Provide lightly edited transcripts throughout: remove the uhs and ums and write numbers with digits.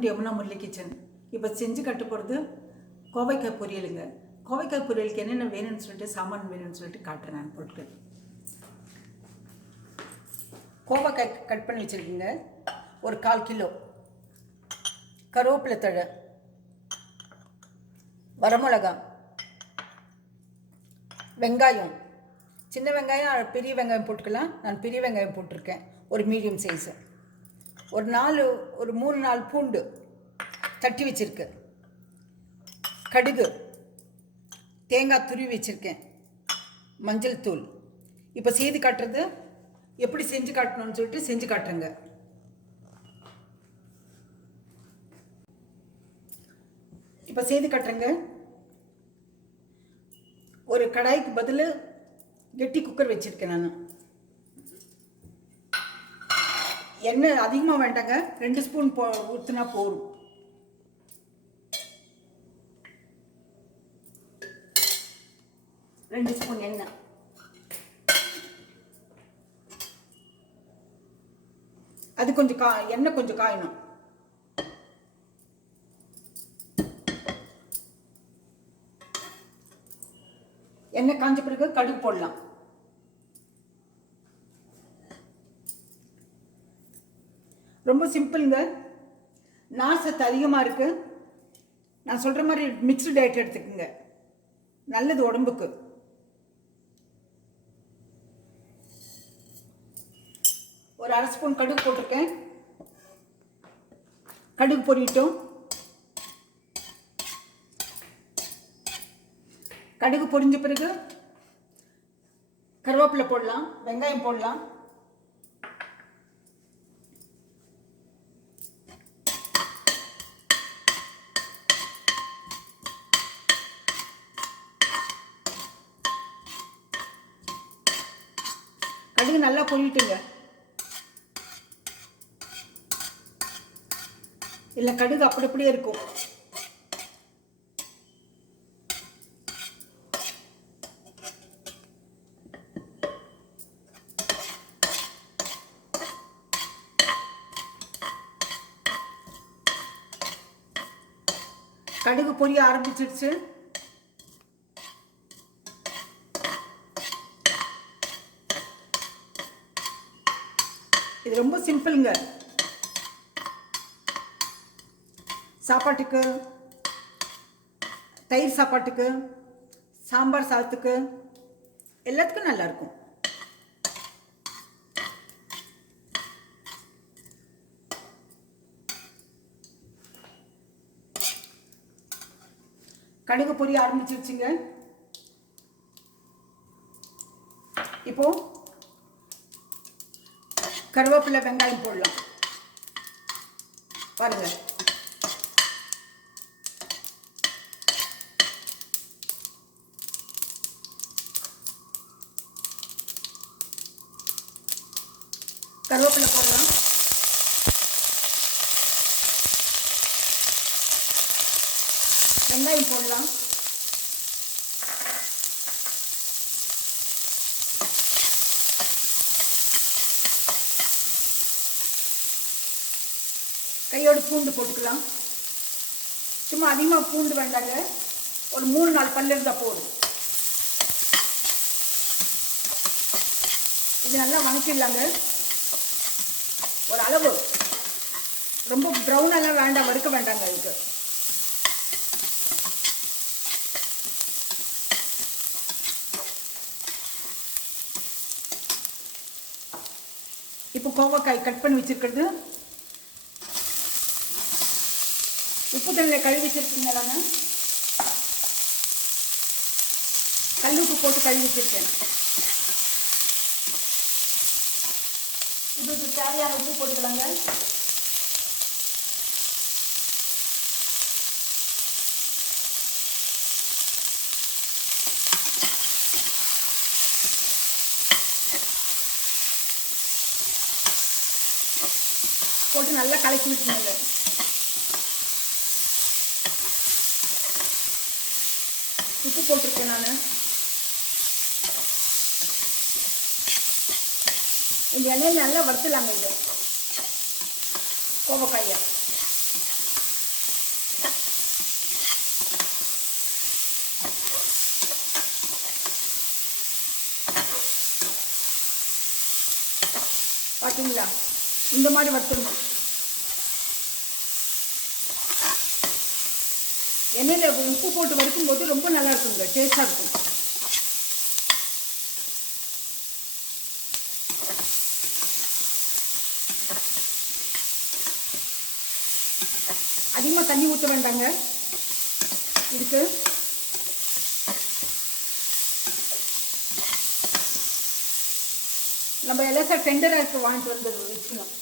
Welcome to Yamuna Murali kitchen. இப்போ செஞ்சு கட்ட போகிறது கோவைக்காய் பொரியலுங்க. கோவைக்காய் பொரியலுக்கு என்னென்ன வேணும்னு சொல்லிட்டு சாமான் வேணும்னு சொல்லிட்டு காட்டுறேன். நான் பொருட்கள் கோவைக்காய் கட் பண்ணி வச்சுருக்கீங்க. ஒரு 1/4 கிலோ கருவேப்பிலை தழை, வரமிளகா, வெங்காயம், சின்ன வெங்காயம் பெரிய வெங்காயம் போட்டுக்கலாம். நான் பெரிய வெங்காயம் போட்டிருக்கேன், ஒரு மீடியம் சைஸு. ஒரு 3-4 பூண்டு தட்டி வச்சுருக்கேன். கடுகு, தேங்காய் துருவி வச்சுருக்கேன், மஞ்சள் தூள். இப்போ செய்து காட்டுறது எப்படி செஞ்சு காட்டணும்னு சொல்லிட்டு செஞ்சு காட்டுறேங்க. இப்போ செய்து காட்டுறேங்க. ஒரு கடாய்க்கு பதில் கெட்டி குக்கர் வச்சுருக்கேன். நான் எண்ணெய் அதிகமாக வேண்டாங்க, 2 ஸ்பூன் ஊற்றினா போதும். ரெண்டு ஸ்பூன் எண்ணெய். அது கொஞ்சம் எண்ணெய் கொஞ்சம் காயணும். எண்ணெய் காஞ்ச பிறகு கடுகு போடலாம். ரொம்ப சிம்பிளுங்க. நார் சத்து அதிகமாக இருக்குது. நான் சொல்கிற மாதிரி மிக்ஸ்டு டயட் எடுத்துக்கோங்க, நல்லது உடம்புக்கு. ஒரு 1/2 ஸ்பூன் கடுகு போட்டிருக்கேன். கடுகு பொரியட்டும். கடுகு பொரிஞ்ச பிறகு கருவேப்பிலை போடலாம், வெங்காயம் போடலாம். கடுகு நல்லா பொரிட்டுங்க. இல்லை கடுகு அப்படியே இருக்கும். கடுகு பொரிய ஆரம்பிச்சிடுச்சு. இது ரொம்ப சிம்பிளுங்க. சாப்பாட்டுக்கு, தயிர் சாப்பாட்டுக்கு, சாம்பார் சாதத்துக்கு எல்லாத்துக்கும் நல்லாயிருக்கும். கடுகு பொரிய ஆரம்பிச்சிருச்சுங்க. இப்போ கருவேப்பிலை, வெங்காயம் போடலாம். பாருங்க, கருவேப்பிலை போடலாம். வெங்காயம் போடலாம். கையோடு பூண்டு போட்டுக்கலாம். சும்மா அதிகமாக பூண்டு வேண்டாங்க, ஒரு 3-4 பல்லு இருந்தால் போதும். இது நல்லா வணக்கிடலாங்க. ஒரு அளவு, ரொம்ப ப்ரௌனெல்லாம் வேண்டாம், வறுக்க வேண்டாங்க. இதுக்கு இப்போ கோவக்காய் கட் பண்ணி வச்சிருக்கிறது உப்பு தண்ணியில் கழுவி வச்சிருக்கீங்க. நான் கல் உப்பு போட்டு கழுவி வச்சிருக்கேன். இதுக்கு தேவையான உப்பு போட்டுக்கலாங்க. போட்டு நல்லா கலக்கி விட்டுருங்க. உப்பு போட்டிருக்கேன் நான். இந்த எண்ணெயில் நல்லா வறுத்துலாங்க இது கோவக்காயை. பார்த்தீங்களா? இந்த மாதிரி வறுத்துடணும். எண்ணெயில் உப்பு போட்டு வறுக்கும்போது ரொம்ப நல்லா இருக்குங்க, டேஸ்டாக இருக்கும். அதிகமாக தண்ணி ஊற்ற வேண்டாங்க இதுக்கு. நம்ம எல்லாம் சார் டெண்டராக இருக்க வாங்கிட்டு வந்து வச்சுக்கணும்.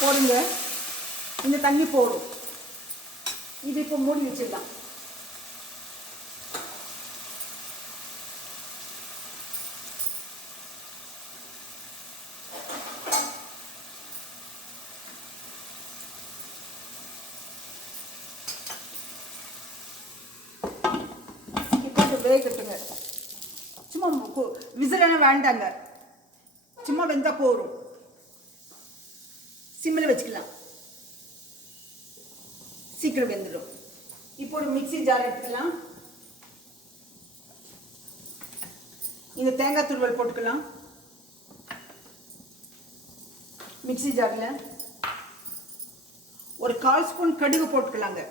போடுங்க, இந்த தண்ணி போடும். இது இப்போ மூடி வச்சிடலாம். வேகட்டுங்க. சும்மா விசிலெல்லாம் வேண்டாங்க, சும்மா வெந்தா போரும். சிம்மில் வச்சுக்கலாம், சீக்கிரம் வெந்துடும். இப்போ ஒரு மிக்ஸி ஜார் எடுத்துக்கலாம். இந்த தேங்காய் துருவல் போட்டுக்கலாம் மிக்ஸி ஜாரில். ஒரு 1/4 ஸ்பூன் கடுகு போட்டுக்கலாங்க.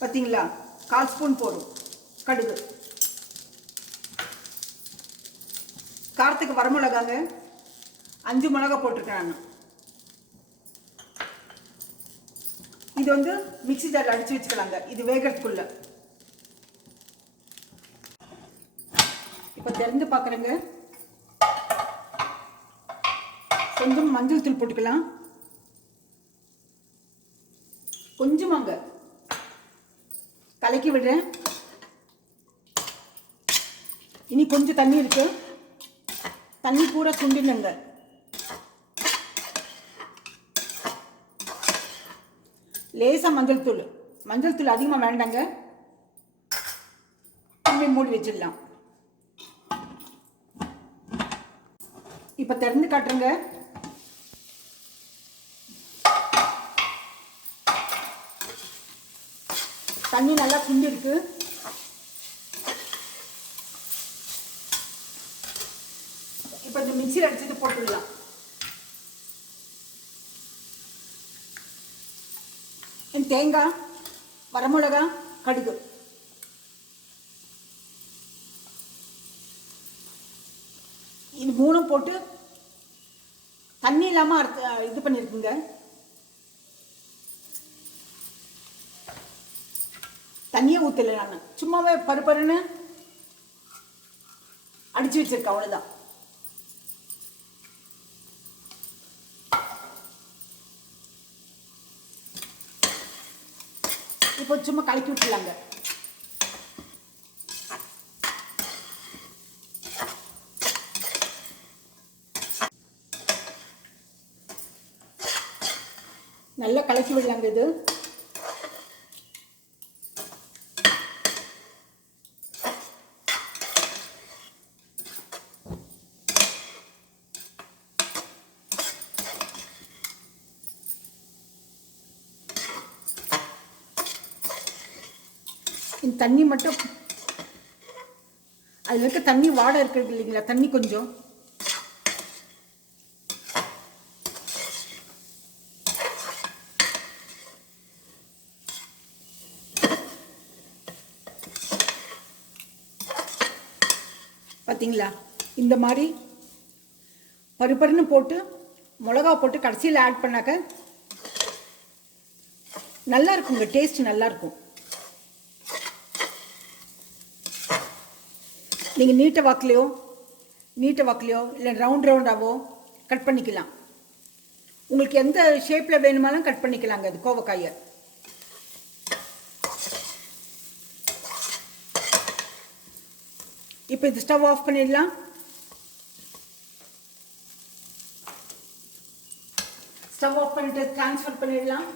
பார்த்தீங்களா, 1/4 ஸ்பூன் போடும் கடுகு. காரத்துக்கு வரமிளகாங்க 5 மிளகா போட்டிருக்கேன் நான். இது வந்து மிக்ஸி ஜாரில் அடித்து வச்சுக்கலாங்க, இது வேகிறதுக்குள்ள. இப்போ திறந்து பார்க்குறேங்க. கொஞ்சம் மஞ்சள் தூள் போட்டுக்கலாம், கொஞ்சமாங்க. கலக்கி விடுறேன். இனி கொஞ்சம் தண்ணி இருக்கு, தண்ணி பூரா சுண்டிடுங்க. லேசாக மஞ்சள் தூள் அதிகமாக வேண்டாங்க. திரும்பி மூடி வச்சிடலாம். இப்போ திறந்து காட்டுறேங்க. தண்ணி நல்லா சுண்டி இருக்கு. இப்போ இந்த மிக்ஸியில் அடிச்சது போட்டுடலாம். தேங்காய், வரமிளகா, கடுகு, இது 3 போட்டு தண்ணி இல்லாமல் இது பண்ணியிருக்குங்க. தண்ணியே ஊற்றலை, நான் சும்மாவே பருப்பருன்னு அடித்து வச்சிருக்கேன், அவ்வளோதான். இப்போ சும்மா கலக்கி விட்டுலாங்க. நல்லா கலக்கி விடலாங்க. இது இந்த தண்ணி மட்டும், அதில் இருக்க தண்ணி வாடை இருக்கிறது இல்லைங்களா, தண்ணி கொஞ்சம் பார்த்தீங்களா. இந்த மாதிரி பருப்பருன்னு போட்டு மிளகா போட்டு கடைசியில் ஆட் பண்ணாக்க நல்லா இருக்குங்க, டேஸ்ட் நல்லா இருக்கும். நீங்கள் நீட்ட வாக்குலையோ இல்லை ரவுண்டாவோ கட் பண்ணிக்கலாம். உங்களுக்கு எந்த ஷேப்பில் வேணுமாலும் கட் பண்ணிக்கலாங்க அது கோவக்காயை. இப்போ இது ஸ்டவ் ஆஃப் பண்ணிடலாம். ஸ்டவ் ஆஃப் பண்ணிட்டு ட்ரான்ஸ்ஃபர் பண்ணிடலாம்.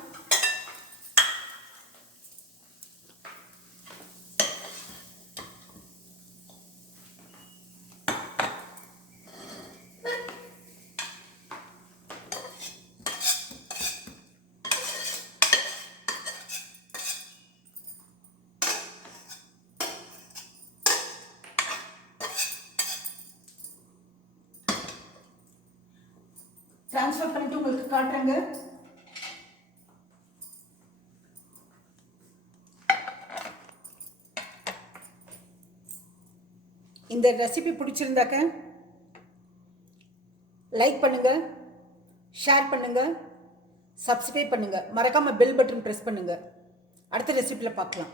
ட்ரான்ஸ்ஃபர் பண்ணிட்டு உங்களுக்கு காட்டுறேங்க. இந்த ரெசிபி பிடிச்சிருந்தாக்க லைக் பண்ணுங்கள், ஷேர் பண்ணுங்கள், சப்ஸ்கிரைப் பண்ணுங்கள், மறக்காமல் பெல் பட்டன் ப்ரெஸ் பண்ணுங்கள். அடுத்த ரெசிபியில் பார்க்கலாம்.